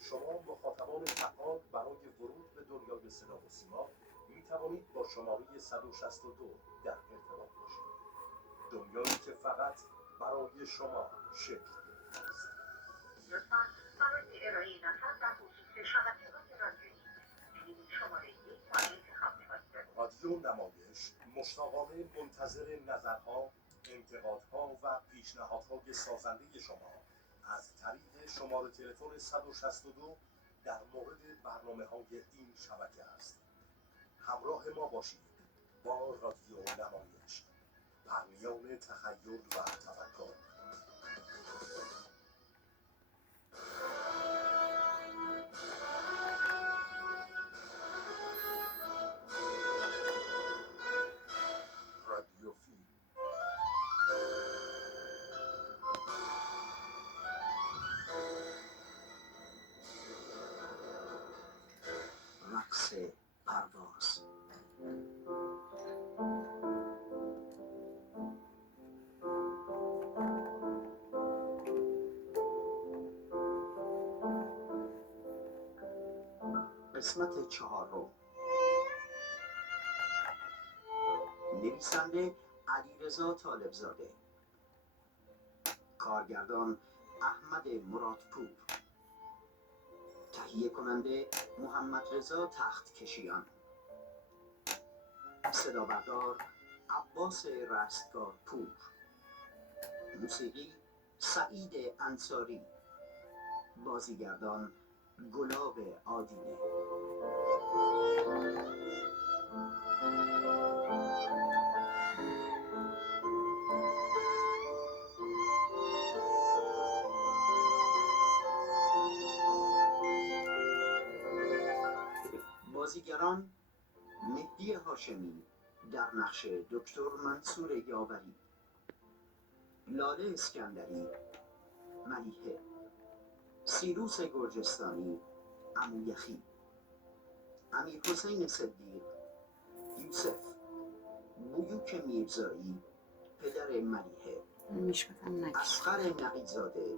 شما مخاطبان فعال برای ورود به دنیای صدا و سیما می توانید با شماره 162 در ارتباط باشید. دنیایی که فقط برای شما شکل گرفته است. لطفاً برای ارائه نظر در خصوص شبکه‌های رادیویی شماره 1 را انتخاب کنید. رادیو نمایش مشتاقانه منتظر نظرها، انتقادها و پیشنهادهای سازنده شما از طریق شماره تلفن 162 در مورد برنامه‌های این شبکه است. همراه ما باشید با رادیو نمایش، پرمیان تخیل و تفکر. رادیو فیلم رقص پرواز. قسمت 4. نویسنده علیرضا طالبزاده، کارگردان احمد مرادپور، تهیه کننده محمد رضا تختکشیان، صدا بردار عباس رستگارپور، موسیقی سعید انصاری، بازیگردان گلاب آدینه. بازیگران: مهدی هاشمی در نقش دکتر منصور یاوری، لاله اسکندری ملیحه، سیروس گرجستانی عمو یخی، امیر حسین صدیق یوسف، بویوک میرزایی پدر ملیحه، اصغر نقیزاده